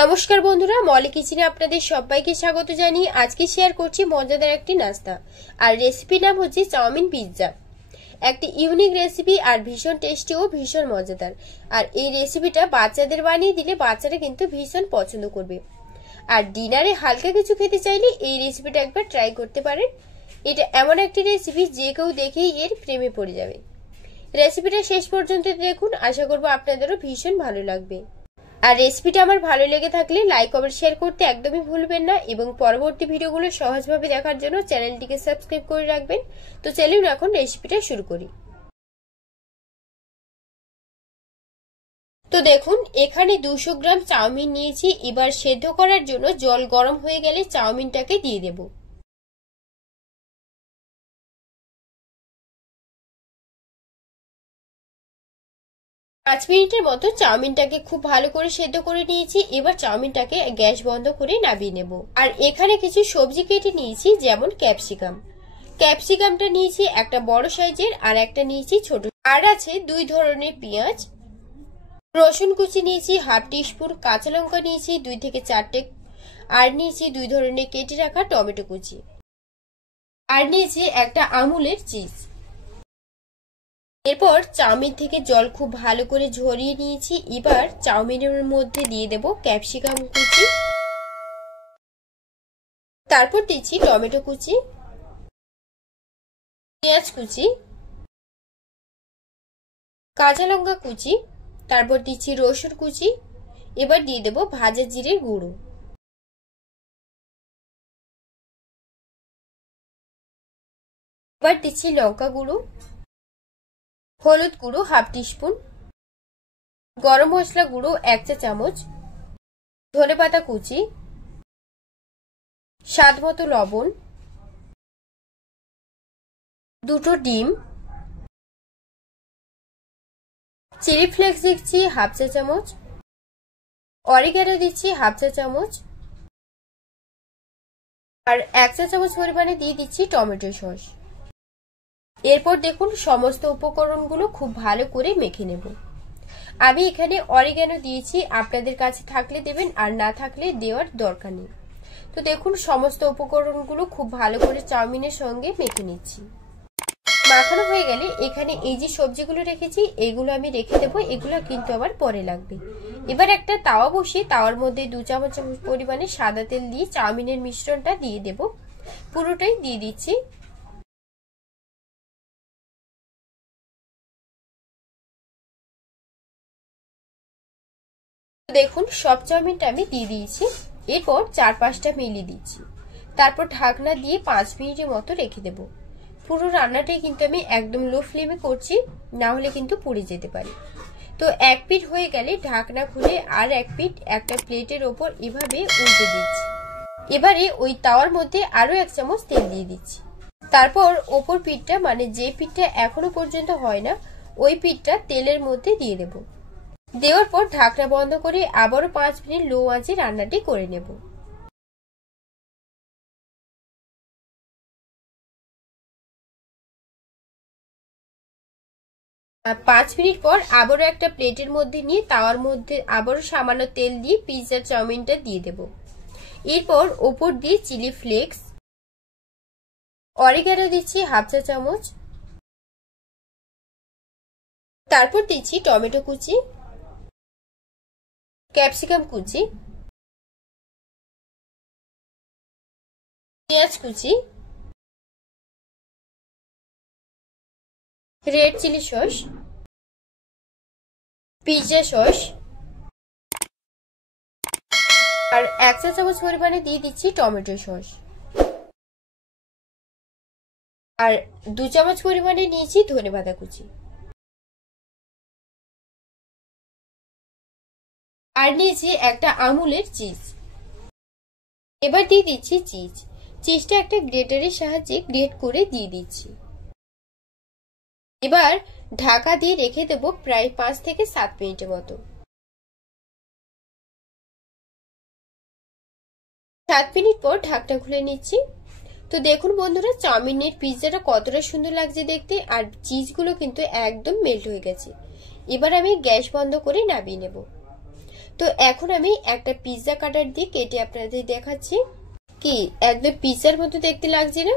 নমস্কার বন্ধুরা, মলি কিচেনে আপনাদের সবাইকে স্বাগত জানিয়ে আজকে শেয়ার করছি মজাদার একটি নাস্তা। আর রেসিপি নাম হচ্ছে চাউমিন পিৎজা। একটি ইউনিক রেসিপি আর ভীষণ টেস্টি ও ভীষণ মজাদার। আর এই রেসিপিটা বাচ্চাদের বানিয়ে দিলে বাচ্চারা কিন্তু ভীষণ পছন্দ করবে। আর ডিনারে হালকা কিছু খেতে চাইলে এই রেসিপিটা একবার ট্রাই করতে পারেন। এটা এমন একটি রেসিপি যে কেউ দেখেই এর প্রেমে পড়ে যাবে। রেসিপিটা শেষ পর্যন্ত দেখুন, আশা করব আপনাদেরও ভীষণ ভালো লাগবে। আর রেসিপিটা আমার ভালো লেগে থাকলে লাইক কমেন্ট শেয়ার করতে একদমই ভুলবেন না এবং পরবর্তী ভিডিওগুলো সহজভাবে দেখার জন্য চ্যানেলটিকে সাবস্ক্রাইব করে রাখবেন। তো চলুন এখন রেসিপিটা শুরু করি। তো দেখুন, এখানে 200 গ্রাম চাউমিন নিয়েছি। এবার সেদ্ধ করার জন্য জল গরম হয়ে গেলে চাউমিনটাকে দিয়ে দেব। পাঁচ মিনিটের মতো চাউমিনটাকে খুব ভালো করে সেদ্ধ করে নিয়েছি। এবার চাউমিনটাকে গ্যাস বন্ধ করে নামিয়ে নেব। আর এখানে কিছু সবজি কেটে নিয়েছি, যেমন ক্যাপসিকামটা নিয়েছি একটা বড় সাইজের, আর একটা নিয়েছি ছোট। আর আছে 2 ধরনের পেঁয়াজ, রসুন কুচি নিয়েছি হাফ টিস্পুন, কাঁচা লঙ্কা নিয়েছি 2 থেকে 4টে, আর নিয়েছি 2 ধরনের কেটে রাখা টমেটো কুচি, আর নিয়েছি একটা আমুলের চিজ। এরপর চাউমিন থেকে জল খুব ভালো করে ঝরিয়ে নিয়েছি। এবার চাউমিনের মধ্যে দিয়ে দেব ক্যাপসিকাম কুচি, তারপর দিচ্ছি টমেটো কুচি, পেঁয়াজ কুচি, কাঁচা লঙ্কা কুচি, তারপর দিচ্ছি রসুন কুচি। এবার দিয়ে দেব ভাজা জিরের গুঁড়ো, এবার দিচ্ছি লঙ্কা গুঁড়ো, হলুদ গুঁড়ো হাফ টিস্পুন, গরম মশলা গুঁড়ো 1 চা চামচ, ধনেপাতা কুচি, স্বাদ মতো লবণ, 2টো ডিম, চিলি ফ্লেক্স দিচ্ছি হাফ চা চামচ, অরিগ্যানো দিচ্ছি হাফ চা চামচ, আর 1 চা চামচ পরিমাণে দিয়ে দিচ্ছি টমেটো সস। এরপর দেখুন সমস্ত উপকরণগুলো খুব ভালো করে মেখে নেব। আমি এখানে অরিগ্যানো দিয়েছি, আপনাদের কাছে থাকলে দেবেন, আর না থাকলে দেওয়ার দরকার নেই। তো দেখুন সমস্ত উপকরণগুলো খুব ভালো করে চাউমিনের সঙ্গে মেখে নিচ্ছি। মাখানো হয়ে গেলে এখানে এই যে সবজিগুলো রেখেছি এগুলো আমি রেখে দেবো, এগুলো কিন্তু আবার পরে লাগবে। এবার একটা তাওয়া বসিয়ে তাওয়ার মধ্যে 2 চামচ পরিমাণে সাদা তেল দিয়ে চাউমিনের মিশ্রণটা দিয়ে দেব। পুরোটাই দিয়ে দিচ্ছি। দেখুন সব চাউমিনটা আমি দিয়ে দিয়েছি। এরপর 4-5টা মিলিয়ে দিচ্ছি, তারপর ঢাকনা দিয়ে 5 মিনিটের মতো রেখে দেব। পুরো রান্নাটাই কিন্তু আমি একদম লো ফ্লেমে করছি, না হলে কিন্তু পুড়ে যেতে পারে। তো এক পিঠ হয়ে গেলে ঢাকনা খুলে আর এক পিঠ একটা প্লেটের ওপর এভাবে উল্টে দিচ্ছি। এবারে ওই তাওয়ার মধ্যে আরো 1 চামচ তেল দিয়ে দিচ্ছি। তারপর ওপর পিঠটা, মানে যে পিঠটা এখনো পর্যন্ত হয় না, ওই পিঠটা তেলের মধ্যে দিয়ে দেব। দেওয়ার পর ঢাকনা বন্ধ করে আবারও 5 মিনিট লো আঁচে রান্নাটি করে নেব। আর 5 মিনিট পর আবারও একটা প্লেটের মধ্যে নিয়ে তাওয়ার মধ্যে আবারও সামান্য তেল দিয়ে পিৎজার চাউমিনটা দিয়ে দেব। এরপর ওপর দিয়ে চিলি ফ্লেক্স, অরিগ্যানো দিচ্ছি হাফ চা চামচ, তারপর দিচ্ছি টমেটো কুচি, ক্যাপসিকাম কুচি, পেঁয়াজ কুচি, red chilli sauce, pizza sauce, আর 1 চা চামচ পরিমাণে দিয়ে দিচ্ছি টমেটো সস, আর 2 চামচ পরিমাণে নিয়েছি ধনেপাতা কুচি, আর নিয়েছি একটা আমুলের চিজ। এবার দিয়ে দিচ্ছি চিজটা একটা গ্রেটারের সাহায্যে গ্রেট করে দিয়ে দিচ্ছি। এবার ঢাকা দিয়ে রেখে দেবো প্রায় 5 থেকে 7 মিনিটের মতো। 7 মিনিট পর ঢাকনা খুলে নিচ্ছি। তো দেখুন বন্ধুরা, চাউমিনের পিৎজাটা কতটা সুন্দর লাগছে দেখতে, আর চিজগুলো কিন্তু একদম মেল্ট হয়ে গেছে। এবার আমি গ্যাস বন্ধ করে নামিয়ে নেব। তো এখন আমি একটা পিৎজা কাটার দিয়ে কেটে আপনাদের দেখাচ্ছি। কি একদম পিৎজার মতো দেখতে লাগছে না?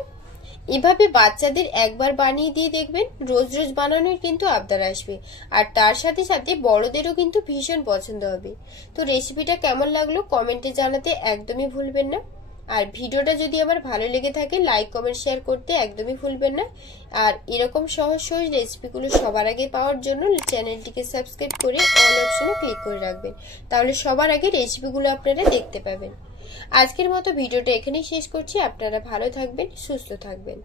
এভাবে বাচ্চাদের একবার বানিয়ে দিয়ে দেখবেন, রোজ রোজ বানানোর কিন্তু আবদার আসবে, আর তার সাথে সাথে বড়দেরও কিন্তু ভীষণ পছন্দ হবে। তো রেসিপিটা কেমন লাগলো কমেন্টে জানাতে একদমই ভুলবেন না। আর ভিডিওটা যদি আমার ভালো লেগে থাকে লাইক কমেন্ট শেয়ার করতে একদমই ভুলবেন না। আর এরকম সহজ সহজ রেসিপিগুলো সবার আগে পাওয়ার জন্য চ্যানেলটিকে সাবস্ক্রাইব করে অল অপশনে ক্লিক করে রাখবেন, তাহলে সবার আগে রেসিপিগুলো আপনারা দেখতে পাবেন। আজকের মতো ভিডিওটা এখানেই শেষ করছি। আপনারা ভালো থাকবেন, সুস্থ থাকবেন।